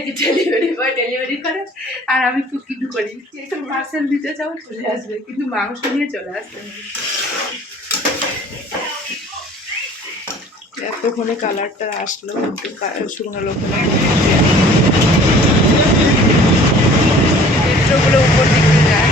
এই যে delivery boy delivery করে আর আমি কুকিং করি। একটু পার্সেল দিতে চাও চলে আসবে, কিন্তু মাংস নিয়ে চলে আসতে হবে। এতক্ষণে কালারটা আসলো, একটু শুকনো লঙ্কা চিত্রগুলো উপর দিকে যায়।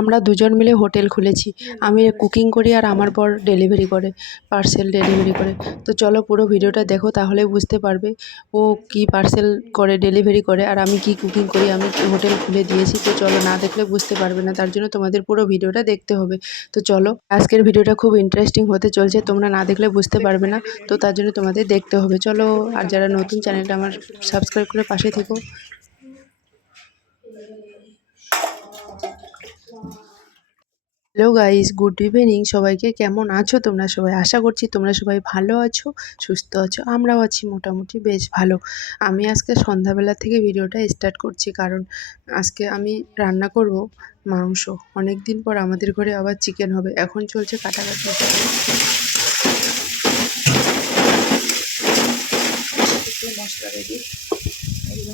আমরা দুজন মিলে হোটেল খুলেছি। আমি কুকিং করি আর আমার বর ডেলিভারি করে, পার্সেল ডেলিভারি করে। তো চলো পুরো ভিডিওটা দেখো, তাহলে বুঝতে পারবে ও কি পার্সেল করে ডেলিভারি করে আর আমি কি কুকিং করি। আমি হোটেল খুলে দিয়েছি, তো চলো, না দেখলে বুঝতে পারবে না, তার জন্য তোমাদের পুরো ভিডিওটা দেখতে হবে। তো চলো, আজকের ভিডিওটা খুব ইন্টারেস্টিং হতে চলছে, তোমরা না দেখলে বুঝতে পারবে না, তো তার জন্য তোমাদের দেখতে হবে। চলো, আর যারা নতুন চ্যানেলটা আমার সাবস্ক্রাইব করে পাশে থেকো। হ্যালো গাইস, গুড ইভিনিং সবাইকে। কেমন আছো তোমরা সবাই? আশা করছি তোমরা সবাই ভালো আছো, সুস্থ আছো। আমরাও আছি মোটামুটি বেশ ভালো। আমি আজকে সন্ধ্যাবেলা থেকে ভিডিওটা স্টার্ট করছি, কারণ আজকে আমি রান্না করব মাংস। অনেক দিন পর আমাদের ঘরে আবার চিকেন হবে। এখন চলছে কাটাকাটি। মশলা রেডি,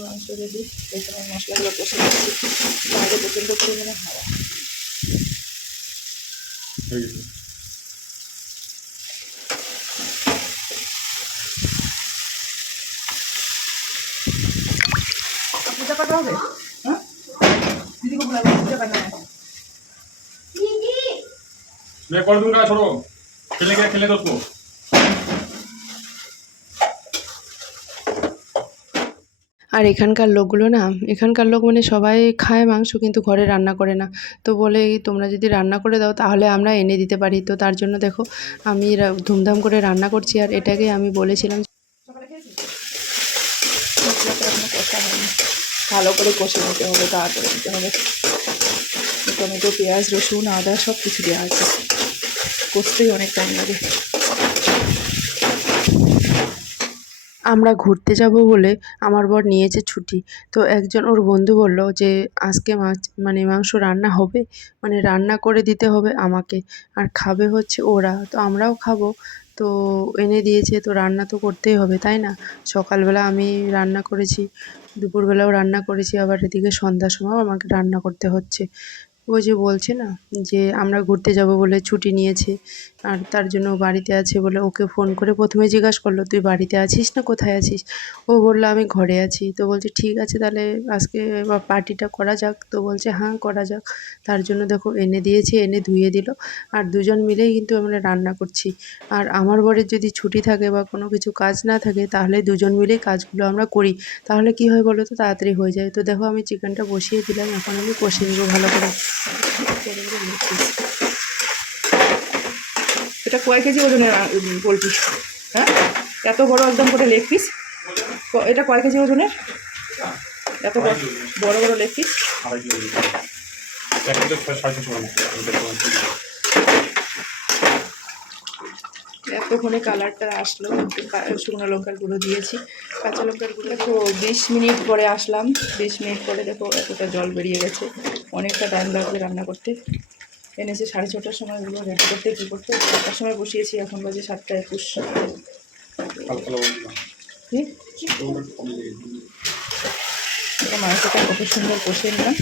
মাংস রেডি। এখানে মশলাগুলো কষে দিচ্ছি, বাইরে প্রচণ্ড পরিমাণে হাওয়া। पूजा करना होगा? हाँ? दीदी को बुला, पूजा करना है। दीदी मैं कर दूंगा, छोड़ो, खेलने क्या खेलने दो उसको। আর এখানকার লোকগুলো না, এখানকার লোক মানে সবাই খায় মাংস, কিন্তু ঘরে রান্না করে না। তো বলে তোমরা যদি রান্না করে দাও তাহলে আমরা এনে দিতে পারি। তো তার জন্য দেখো আমি ধুমধাম করে রান্না করছি। আর এটাকে আমি বলেছিলাম ভালো করে কষে নিতে হবে, তারপরে দিতে হবে টমেটো, পেঁয়াজ, রসুন, আদা সব কিছু দেওয়া আছে। কষতেই অনেক টাইম লাগে। আমরা ঘুরতে যাব বলে আমার বর নিয়েছে ছুটি। তো একজন ওর বন্ধু বলল যে আজকে মাংস রান্না হবে, মানে রান্না করে দিতে হবে আমাকে, আর খাবে হচ্ছে ওরা, তো আমরাও খাবো। তো এনে দিয়েছে, তো রান্না তো করতেই হবে, তাই না? সকালবেলা আমি রান্না করেছি, দুপুরবেলাও রান্না করেছি, আবার এদিকে সন্ধ্যার সময়ও আমাকে রান্না করতে হচ্ছে। ও যে বলছে না যে আমরা ঘুরতে যাব বলে ছুটি নিয়েছে, আর তার জন্য বাড়িতে আছে বলে ওকে ফোন করে প্রথমে জিজ্ঞাসা করলো তুই বাড়িতে আছিস না কোথায় আছিস। ও বললো আমি ঘরে আছি। তো বলছে ঠিক আছে, তাহলে আজকে পার্টিটা করা যাক। তো বলছে হ্যাঁ করা যাক। তার জন্য দেখো এনে দিয়েছে, এনে ধুয়ে দিল, আর দুজন মিলেই কিন্তু আমরা রান্না করছি। আর আমার বরের যদি ছুটি থাকে বা কোনো কিছু কাজ না থাকে, তাহলে দুজন মিলেই কাজগুলো আমরা করি। তাহলে কি হয় বলো তো, তাড়াতাড়ি হয়ে যায়। তো দেখো আমি চিকেনটা বসিয়ে দিলাম, এখন আমি কষে নেবো ভালো করে। এটা কয় কেজি ওজনের পোলট্রি? হ্যাঁ, এত বড় একদম করে লেগ পিস। এটা কয় কেজি ওজনের? এত বড় বড় বড় লেগ পিস। এতক্ষণে কালারটা আসলো, একটু শুকনো লঙ্কার গুঁড়ো দিয়েছি, কাঁচা লঙ্কার গুঁড়ো। দেখো 20 মিনিট পরে আসলাম, 20 মিনিট পরে দেখো এতটা জল বেরিয়ে গেছে। অনেকটা টাইম লাগবে রান্না করতে। এনেছে 6:30টার সময়, এগুলো রেডি করতে কী করতে 7টার সময় বসিয়েছি, এখন বাজে 7:21। মাংসটা কত সুন্দর কষে নিলাম।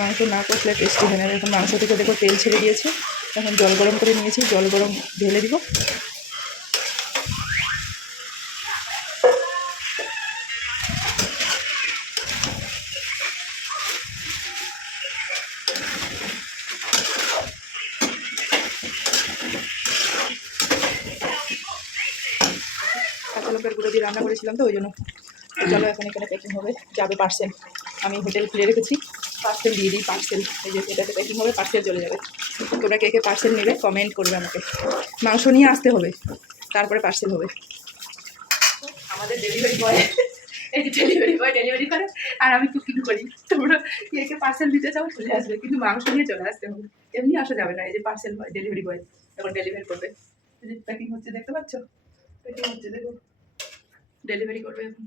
মাংস না কষলে টেস্টি হয় না। এখন মাংস থেকে দেখো তেল ছেড়ে দিয়েছে, এখন জল গরম করে নিয়েছি, জল গরম ঢেলে দিব। কাঁচা লঙ্কার গুঁড়ো দিয়ে রান্না করেছিলাম, তো ওই জন্য। চলো এখন এখানে প্যাকিং হবে, যাবে পার্সেল। আমি হোটেল খুলে রেখেছি, পার্সেল দিয়ে দিই। পার্সেল এই যে এটাতে প্যাকিং হবে, পার্সেল চলে যাবে। তোমরা কে কে পার্সেল নেবে কমেন্ট করবে আমাকে। মাংস নিয়ে আসতে হবে, তারপরে পার্সেল হবে। আমাদের ডেলিভারি বয়, এই যে ডেলিভারি বয় ডেলিভারি করে আর আমি কুকিং করি। তোমরা কে কে পার্সেল দিতে চাও চলে আসবে, কিন্তু মাংস নিয়ে চলে আসতে হবে, এমনি আসা যাবে না। এই যে পার্সেল বয়, ডেলিভারি বয় এখন ডেলিভারি করবে। এই যে প্যাকিং হচ্ছে, দেখতে পাচ্ছ? প্যাকিং হচ্ছে, দেখো ডেলিভারি করবে এখন।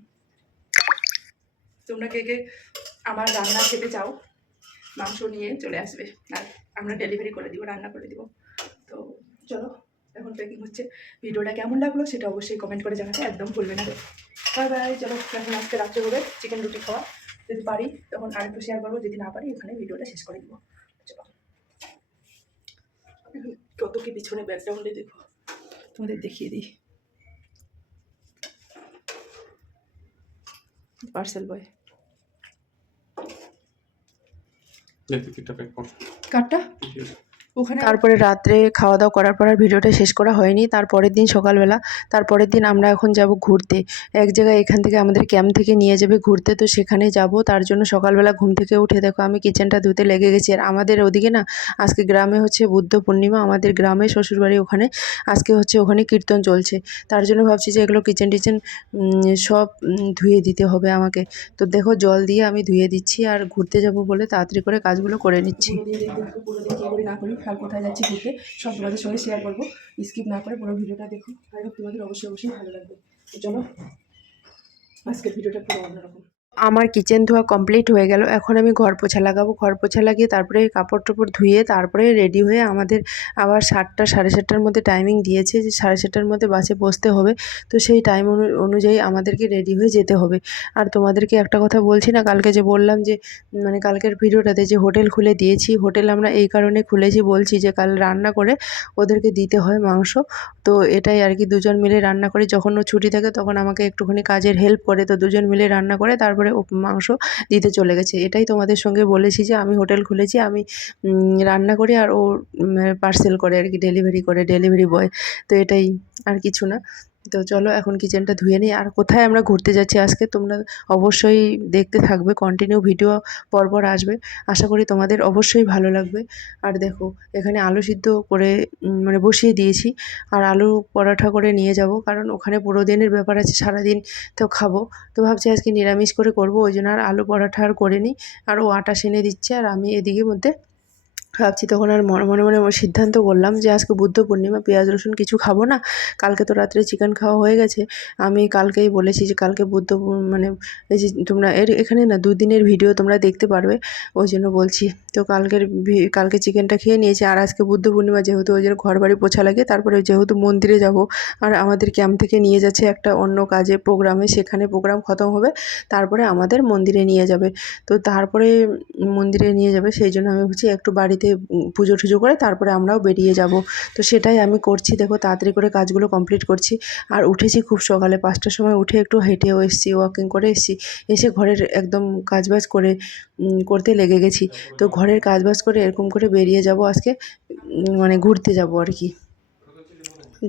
তোমরা কে কে আমার রান্না খেতে চাও মাংস নিয়ে চলে আসবে, আর আমরা ডেলিভারি করে দিব, রান্না করে দিব। তো চলো এখন প্যাকিং হচ্ছে। ভিডিওটা কেমন লাগলো সেটা অবশ্যই কমেন্ট করে জানাতে একদম ভুলবে না। Bye bye. চলো এখন আজকে রাত্রে হবে চিকেন রুটি খাওয়া, যদি পারি তখন আরেকটু শেয়ার করবো, যদি না পারি ওখানে ভিডিওটা শেষ করে দেবো। চলো কত কি পিছনে ব্যাকগ্রাউন্ডে দেখো, তোমাদের দেখিয়ে দিই। পার্সেল বয় কার্ডটা ওখানে। তারপরে রাত্রে খাওয়া দাওয়া করার পর আর ভিডিওটা শেষ করা হয়নি। তারপরের দিন সকালবেলা, তারপরের দিন আমরা এখন যাব ঘুরতে এক জায়গায়। এখান থেকে আমাদের ক্যাম্প থেকে নিয়ে যাবে ঘুরতে, তো সেখানে যাব। তার জন্য সকালবেলা ঘুম থেকে উঠে দেখো আমি কিচেনটা ধুতে লেগে গেছি। আর আমাদের ওদিকে না আজকে গ্রামে হচ্ছে বুদ্ধ পূর্ণিমা, আমাদের গ্রামে শ্বশুরবাড়ি ওখানে আজকে হচ্ছে ওখানে কীর্তন চলছে। তার জন্য ভাবছি যে এগুলো কিচেন টিচেন সব ধুয়ে দিতে হবে আমাকে। তো দেখো জল দিয়ে আমি ধুয়ে দিচ্ছি, আর ঘুরতে যাব বলে তাড়াতাড়ি করে কাজগুলো করে নিচ্ছি। পুরো দিন কী করি না করি, আর কোথায় যাচ্ছি ঘুরতে সব তোমাদের সঙ্গে শেয়ার করবো। স্কিপ না করে পুরো ভিডিওটা দেখো, আই হোপ তোমাদের অবশ্যই অবশ্যই ভালো লাগবে। তো চলো আজকের ভিডিওটা পুরো অন্যরকম। আমার কিচেন ধোয়া কমপ্লিট হয়ে গেল। এখন আমি ঘর পোছা লাগাবো। ঘর পোছা লাগিয়ে তারপরে কাপড় টাপড় ধুয়ে তারপরে রেডি হয়ে আমাদের আবার 7টা 7:30টার মধ্যে টাইমিং দিয়েছে যে 7:30টার মধ্যে বাসে বসতে হবে। তো সেই টাইম অনুযায়ী আমাদেরকে রেডি হয়ে যেতে হবে। আর তোমাদেরকে একটা কথা বলছি না, কালকে যে বললাম যে মানে কালকের ভিডিওটাতে যে হোটেল খুলে দিয়েছি, হোটেল আমরা এই কারণে খুলেছি বলছি যে কাল রান্না করে ওদেরকে দিতে হয় মাংস। তো এটাই আর কি, দুজন মিলে রান্না করি। যখন ও ছুটি থাকে তখন আমাকে একটুখানি কাজের হেল্প করে, তো দুজন মিলে রান্না করে তারপরে ও মাংস দিতে চলে গেছে। এটাই তোমাদের সঙ্গে বলেছি যে আমি হোটেল খুলেছি, আমি রান্না করি আর ও পার্সেল করে আর কি, ডেলিভারি করে, ডেলিভারি বয়। তো এটাই, আর কিছু না। তো চলো এখন কিচেনটা ধুয়ে নিই। আর কোথায় আমরা ঘুরতে যাচ্ছি আজকে তোমরা অবশ্যই দেখতে থাকবে, কন্টিনিউ ভিডিও পরপর আসবে। আশা করি তোমাদের অবশ্যই ভালো লাগবে। আর দেখো এখানে আলু সিদ্ধ করে মানে বসিয়ে দিয়েছি, আর আলু পরোটা করে নিয়ে যাব, কারণ ওখানে পুরো দিনের ব্যাপার আছে, সারাদিন তো খাবো। তো ভাবছি আজকে নিরামিষ করে করবো, ওই জন্য আর আলু পরোটা আর করিনি। আর ও আটা সেনে দিচ্ছে আর আমি এদিকে মধ্যে ভাবছি। তখন আর মনে মনে মনে সিদ্ধান্ত করলাম যে আজকে বুদ্ধ পূর্ণিমা, পেঁয়াজ রসুন কিছু খাবো না। কালকে তো রাত্রে চিকেন খাওয়া হয়ে গেছে। আমি কালকেই বলেছি যে কালকে মানে এই যে তোমরা এখানে না 2 দিনের ভিডিও তোমরা দেখতে পারবে, ওই জন্য বলছি। তো কালকে চিকেনটা খেয়ে নিয়েছি। আর আজকে বুদ্ধ পূর্ণিমা যেহেতু, ওই জন্য ঘর বাড়ি পোছা লাগে। তারপরে যেহেতু মন্দিরে যাব, আর আমাদের ক্যাম্প থেকে নিয়ে যাচ্ছে একটা অন্য কাজে প্রোগ্রামে, সেখানে প্রোগ্রাম খতম হবে তারপরে আমাদের মন্দিরে নিয়ে যাবে। তো তারপরে মন্দিরে নিয়ে যাবে, সেই জন্য আমি ভাবছি একটু বাড়িতে পুজো টুজো করে তারপরে আমরাও বেরিয়ে যাব। তো সেটাই আমি করছি। দেখো তাড়াতাড়ি করে কাজগুলো কমপ্লিট করছি। আর উঠেছি খুব সকালে 5টার সময়, উঠে একটু হেঁটেও এসেছি, ওয়াকিং করে এসেছি। এসে ঘরের একদম কাজবাজ করে করতে লেগে গেছি। তো ঘরের কাজবাজ করে এরকম করে বেরিয়ে যাব আজকে, মানে ঘুরতে যাব আর কি,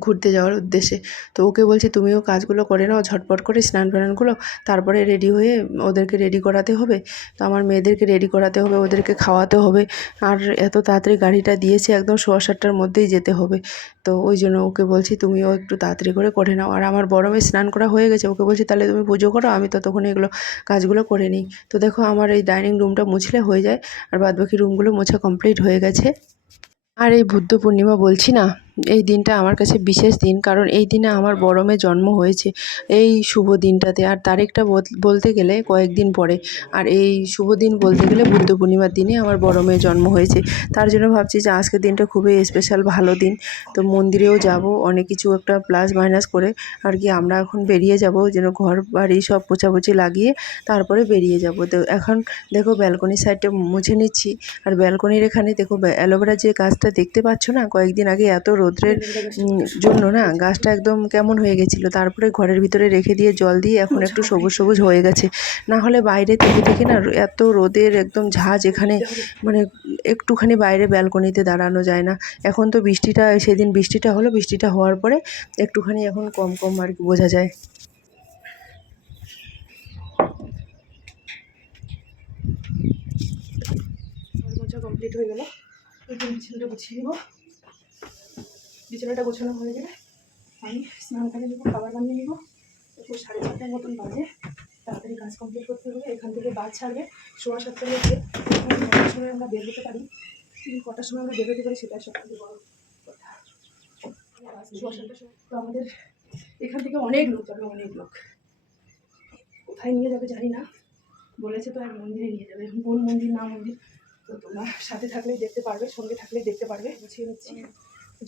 ঘুরতে যাওয়ার উদ্দেশ্যে। তো ওকে বলছি তুমিও কাজগুলো করে নাও ঝটপট করে, স্নান ফানানগুলো, তারপরে রেডি হয়ে ওদেরকে রেডি করাতে হবে। তো আমার মেয়েদেরকে রেডি করাতে হবে, ওদেরকে খাওয়াতে হবে। আর এত তাড়াতাড়ি গাড়িটা দিয়েছে, একদম 7:15টার মধ্যেই যেতে হবে। তো ওই জন্য ওকে বলছি তুমিও একটু তাড়াতাড়ি করে নাও। আর আমার বড় মেয়ে স্নান করা হয়ে গেছে, ওকে বলছি তাহলে তুমি পুজো করো, আমি ততক্ষণ এগুলো কাজগুলো করে নিই। তো দেখো আমার এই ডাইনিং রুমটা মুছলে হয়ে যায়, আর বাদবাকি রুমগুলো মোছা কমপ্লিট হয়ে গেছে। আর এই বুদ্ধ পূর্ণিমা বলছি না, এই দিনটা আমার কাছে বিশেষ দিন, কারণ এই দিনে আমার বড় মেয়ে জন্ম হয়েছে, এই শুভ দিনটাতে। আর তারিখটা বলতে গেলে কয়েকদিন পরে, আর এই শুভ দিন বলতে গেলে বুদ্ধ পূর্ণিমার দিনে আমার বড় মেয়ে জন্ম হয়েছে। তার জন্য ভাবছি যে আজকের দিনটা খুবই স্পেশাল, ভালো দিন। তো মন্দিরেও যাব, অনেক কিছু একটা প্লাস মাইনাস করে আর কি আমরা এখন বেরিয়ে যাব, যেন ঘর বাড়ি সব পোছাপুছি লাগিয়ে তারপরে বেরিয়ে যাব। তো এখন দেখো ব্যালকনির সাইডটা মুছে নিচ্ছি। আর ব্যালকনির এখানে দেখো অ্যালোভেরা যে গাছটা দেখতে পাচ্ছ না, কয়েকদিন আগে এত রোদ্রের জন্য না গাছটা একদম কেমন হয়ে গেছিলো। তারপরে ঘরের ভিতরে রেখে দিয়ে জল দিয়ে এখন একটু সবুজ সবুজ হয়ে গেছে। না হলে বাইরে থেকে থেকে না এত রোদের একদম ঝাঁজ, এখানে মানে একটুখানি বাইরে ব্যালকনিতে দাঁড়ানো যায় না। এখন তো সেদিন বৃষ্টিটা হলো, বৃষ্টিটা হওয়ার পরে একটুখানি এখন কম কম আর কি বোঝা যায়। মোছা কমপ্লিট হয়ে গেল। বিছানাটা গুছিয়ে নেবো। বিছানাটা গোছানো হয়ে গেলে আমি স্নান করে নেবো, খাবার বানিয়ে নেবো। একটু 6:30টার মতন বাজে, তাড়াতাড়ি কাজ কমপ্লিট করতে হবে। এখান থেকে বাস ছাড়বে 7:15 মধ্যে। কটার সময় আমরা বের হতে পারি, কটার সময় আমরা বের হতে পারি সেটাই সবথেকে বড় কথা। 7:30 সময় তো আমাদের এখান থেকে অনেক লোক যাবে, অনেক লোক। কোথায় নিয়ে যাবে জানি না, বলেছে তো এক মন্দিরে নিয়ে যাবে। এখন কোন মন্দির না মন্দির তো তোমরা সাথে থাকলেই দেখতে পারবে, সঙ্গে থাকলেই দেখতে পারবে। গুছিয়ে নিচ্ছি,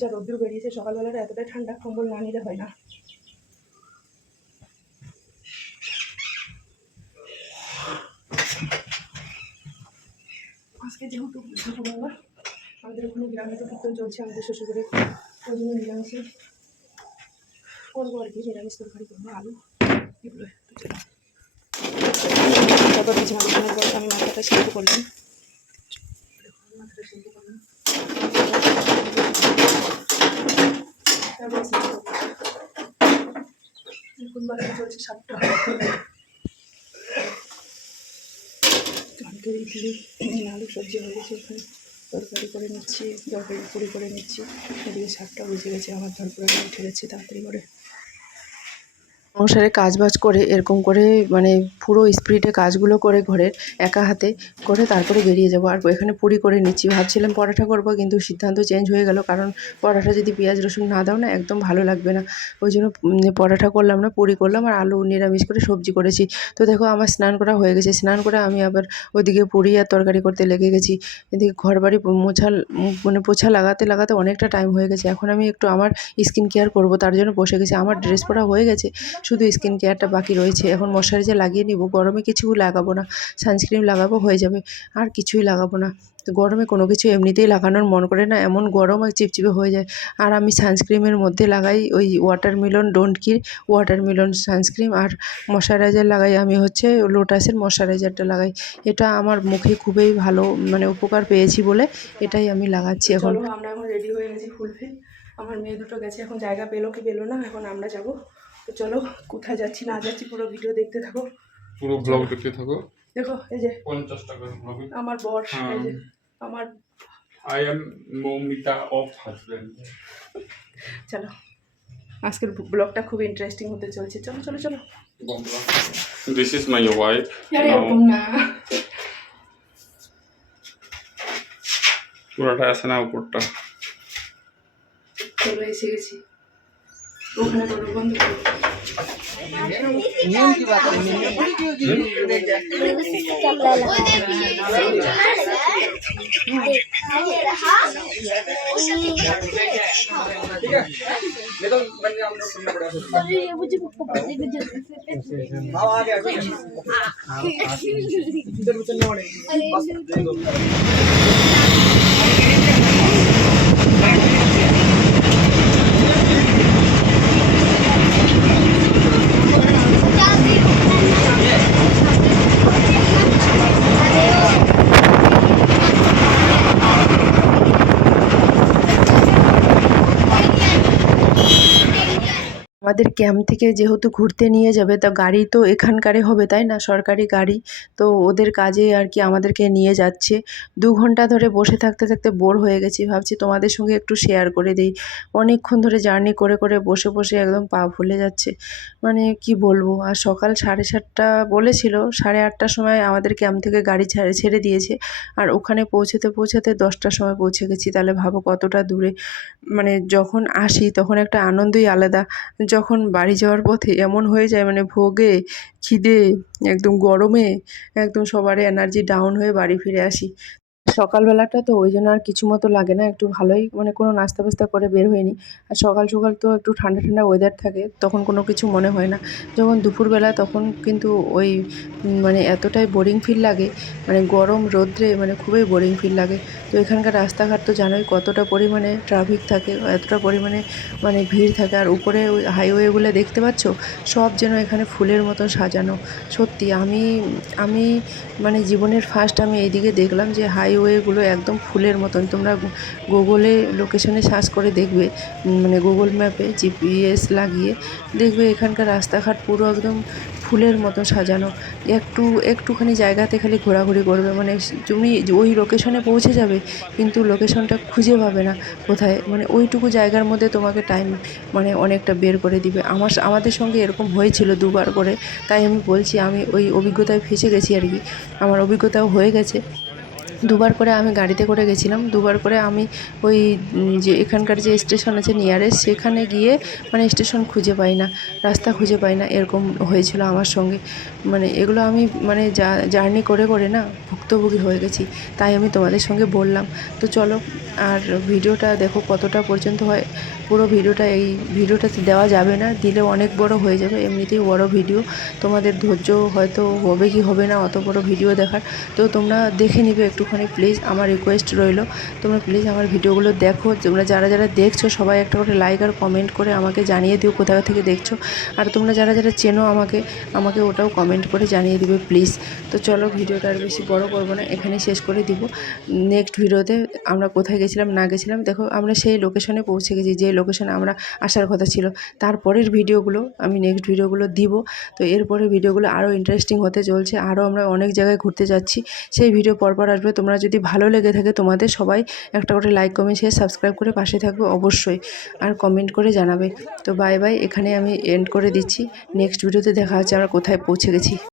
যা রোদ্দুর বেরিয়েছে সকালবেলাটা এতটাই ঠান্ডা, কম্বল না নিলে হয় না। আজকে যেহেতু দুপুরবেলা আমাদের ওখানে গ্রামে তো কীর্তন চলছে আমাদের শ্বশুরবাড়ির, ওই জন্য নিরামিষে করবো আর কি, নিরামিষ তরকারি করবো, আলু এগুলো। তারপর বিছানা গোছানোর পরে আমি মাথাটা সেদ্ধ করলাম, মাথাটা সেদ্ধ করলাম, তারপর স্নান করবো। এখন বাজারে চলছে 7টা। কালকের ইডলি আলু সবজি হয়ে গেছে, এখানে তরকারি করে নিচ্ছি, তরকারি পুরি করে নিচ্ছি। এদিকে 7টা বেজে গেছে, আমার তারপরে উঠে গেছে তাড়াতাড়ি করে। সংসারে কাজবাজ করে এরকম করে মানে পুরো স্পিডে কাজগুলো করে ঘরের একা হাতে করে তারপরে বেরিয়ে যাবো। আর এখানে পুরি করে নিচ্ছি, ভাবছিলাম পরোটা করবো, কিন্তু সিদ্ধান্ত চেঞ্জ হয়ে গেল, কারণ পরোটা যদি পেঁয়াজ রসুন না দাও না একদম ভালো লাগবে না। ওই জন্য পরোটা করলাম না, পুরি করলাম আর আলু নিরামিষ করে সবজি করেছি। তো দেখো আমার স্নান করা হয়ে গেছে, স্নান করে আমি আবার ওইদিকে পুরি আর তরকারি করতে লেগে গেছি। এদিকে ঘর বাড়ি মানে পোছা লাগাতে লাগাতে অনেকটা টাইম হয়ে গেছে। এখন আমি একটু আমার স্কিন কেয়ার করবো, তার জন্য বসে গেছি। আমার ড্রেস পরা হয়ে গেছে, শুধু স্কিন কেয়ারটা বাকি রয়েছে। এখন ময়শ্চারাইজার লাগিয়ে নিব, গরমে কিছু লাগাবো না, সানস্ক্রিন লাগাবো হয়ে যাবে, আর কিছুই লাগাবো না। তো গরমে কোনো কিছু এমনিতেই লাগানোর মন করে না, এমন গরম আর চিপচিপে হয়ে যায়। আর আমি সানস্ক্রিমের মধ্যে লাগাই ওই watermelon don't kill watermelon sunscreen, আর ময়শ্চারাইজার লাগাই আমি হচ্ছে লোটাসের ময়শ্চারাইজারটা লাগাই। এটা আমার মুখে খুবই ভালো মানে উপকার পেয়েছি বলে এটাই আমি লাগাচ্ছি এখন। চলো আমরা এখন রেডি হয়ে গেছি ফুলফিল। আমার মেয়ে দুটো গেছে, এখন জায়গা পেলো কি পেলো না, এখন আমরা যাব। তো চলো কোথায় যাচ্ছি না যাচ্ছি পুরো ভিডিও দেখতে থাকো, পুরো ব্লগ দেখতে থাকো। দেখো এই যে 50 টাকার ব্লগ। আমার বর, এই যে আমার I am Moumita of husband. চলো আজকের ব্লগটা খুব ইন্টারেস্টিং হতে চলছে, চলো চলো চলো। This is my wife. এরকম না, পুরোটা আছে না উপরটা। চলো এসে গেছি, ওখানে করো, বন্ধ করো। আমাদের ক্যাম্প থেকে যেহেতু ঘুরতে নিয়ে যাবে, তা গাড়ি তো এখানকারই হবে তাই না, সরকারি গাড়ি। তো ওদের কাজে আর কি আমাদেরকে নিয়ে যাচ্ছে। 2 ঘন্টা ধরে বসে থাকতে থাকতে বোর হয়ে গেছি, ভাবছি তোমাদের সঙ্গে একটু শেয়ার করে দিই। অনেকক্ষণ ধরে জার্নি করে করে বসে বসে একদম পা ফুলে যাচ্ছে, মানে কি বলবো। আর সকাল 7:30 বলেছিল, 8:30টার সময় আমাদের ক্যাম্প থেকে গাড়ি ছেড়ে দিয়েছে, আর ওখানে পৌঁছতে পৌঁছতে 10টার সময় পৌঁছে গেছি। তাহলে ভাবো কতটা দূরে। মানে যখন আসি তখন একটা আনন্দই আলাদা, যখন বাড়ি যাওয়ার পথে এমন হয়ে যায় মানে ভোগে খিদে একদম গরমে একদম সবারই এনার্জি ডাউন হয়ে বাড়ি ফিরে আসি। সকালবেলাটা তো ওই জন্য আর কিছু মতো লাগে না, একটু ভালোই মানে কোনো নাস্তা ফাস্তা করে বের হইনি। আর সকাল সকাল তো একটু ঠান্ডা ঠান্ডা ওয়েদার থাকে, তখন কোনো কিছু মনে হয় না। যখন দুপুরবেলা তখন কিন্তু ওই মানে এতটাই বোরিং ফিল লাগে, মানে গরম রোদ্রে মানে খুবই বোরিং ফিল লাগে। তো এখানকার রাস্তাঘাট তো জানোই কতটা পরিমাণে ট্রাফিক থাকে, এতটা পরিমাণে মানে ভিড় থাকে। আর উপরে ওই হাইওয়েগুলো দেখতে পাচ্ছ, সব যেন এখানে ফুলের মতো সাজানো। সত্যি আমি মানে জীবনের ফার্স্ট আমি এইদিকে দেখলাম যে হাইওয়েগুলো একদম ফুলের মতন। তোমরা গুগলে লোকেশনে সার্চ করে দেখবে, মানে গুগল ম্যাপে জিপিএস লাগিয়ে দেখবে এখানকার রাস্তাঘাট পুরো একদম ফুলের মতো সাজানো। একটুখানি জায়গাতে খালি ঘোরাঘুরি করবে, মানে তুমি ওই লোকেশনে পৌঁছে যাবে কিন্তু লোকেশনটা খুঁজে পাবে না কোথায়, মানে ওইটুকু জায়গার মধ্যে তোমাকে টাইম মানে অনেকটা বের করে দিবে। আমাদের সঙ্গে এরকম হয়েছিল 2বার করে, তাই আমি বলছি আমি ওই অভিজ্ঞতায় ফেঁসে গেছি আর কি, আমার অভিজ্ঞতাও হয়ে গেছে। দুবার করে আমি গাড়িতে করে গেছিলাম। দুবার করে আমি ওই যে এখানকার যে স্টেশন আছে নিয়ারেস্ট, সেখানে গিয়ে মানে স্টেশন খুঁজে পাই না, রাস্তা খুঁজে পাই না, এরকম হয়েছিল আমার সঙ্গে। মানে এগুলো আমি মানে জার্নি করে করে না ভুক্তভোগী হয়ে গেছি, তাই আমি তোমাদের সঙ্গে বললাম। তো চলো, আর ভিডিওটা দেখো কতটা পর্যন্ত হয়। পুরো ভিডিওটা এই ভিডিওটাতে দেওয়া যাবে না, দিলে অনেক বড় হয়ে যাবে, এমনিতেই বড় ভিডিও। তোমাদের ধৈর্য হয়তো হবে কি হবে না অত বড় ভিডিও দেখার, তো তোমরা দেখে নিবে একটুখানি প্লিজ, আমার রিকোয়েস্ট রইল। তোমরা প্লিজ আমার ভিডিওগুলো দেখো। তোমরা যারা যারা দেখছো সবাই একটা করে লাইক আর কমেন্ট করে আমাকে জানিয়ে দিও কোথা থেকে দেখছো। আর তোমরা যারা যারা চেনো আমাকে, আমাকে ওটাও কমেন্ট করে জানিয়ে দিবে প্লিজ। তো চলো, ভিডিওটা আর বেশি বড় করবো না, এখানেই শেষ করে দিব। নেক্সট ভিডিওতে আমরা কোথায় গেছিলাম না গেছিলাম, দেখো আমরা সেই লোকেশনে পৌঁছে গেছি যে লোকেশনে আমরা আসার কথা ছিল। তারপরের ভিডিওগুলো আমি নেক্সট ভিডিওগুলো দিব। তো এরপরে ভিডিওগুলো আরও ইন্টারেস্টিং হতে চলছে, আরও আমরা অনেক জায়গায় ঘুরতে যাচ্ছি, সেই ভিডিও পরপর আসবে। তোমরা যদি ভালো লেগে থাকে তোমাদের সবাই একটা করে লাইক কমেন্ট শেয়ার সাবস্ক্রাইব করে পাশে থাকবে অবশ্যই, আর কমেন্ট করে জানাবে। তো বাই বাই, এখানে আমি এন্ড করে দিচ্ছি। নেক্সট ভিডিওতে দেখা হচ্ছে আমরা কোথায় পৌঁছে গেছি।